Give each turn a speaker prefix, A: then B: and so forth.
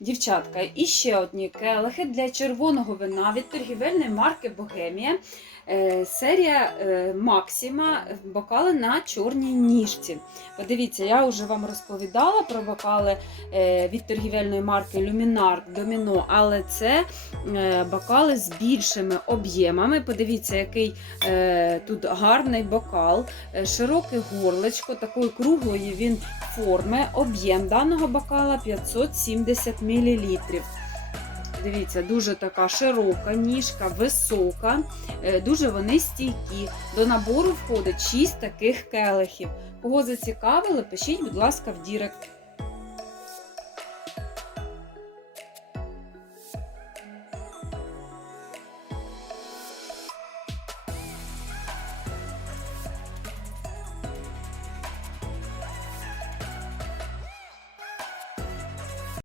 A: Дівчатка, і ще одні келихи для червоного вина від торгівельної марки Богемія. Е, Серія е, Максима бокали на чорній ніжці. Подивіться, я вже вам розповідала про бокали е, від торгівельної марки Luminark Domino, але це бокали з більшими об'ємами. Подивіться, який тут гарний бокал, широке горлечко, такої круглої він форми. Об'єм даного бокала 570 мл. Дивіться, дуже така широка ніжка, висока, е, дуже вони стійкі. До набору входить 6 таких келихів. Кого зацікавили, пишіть, будь ласка, в Дірект.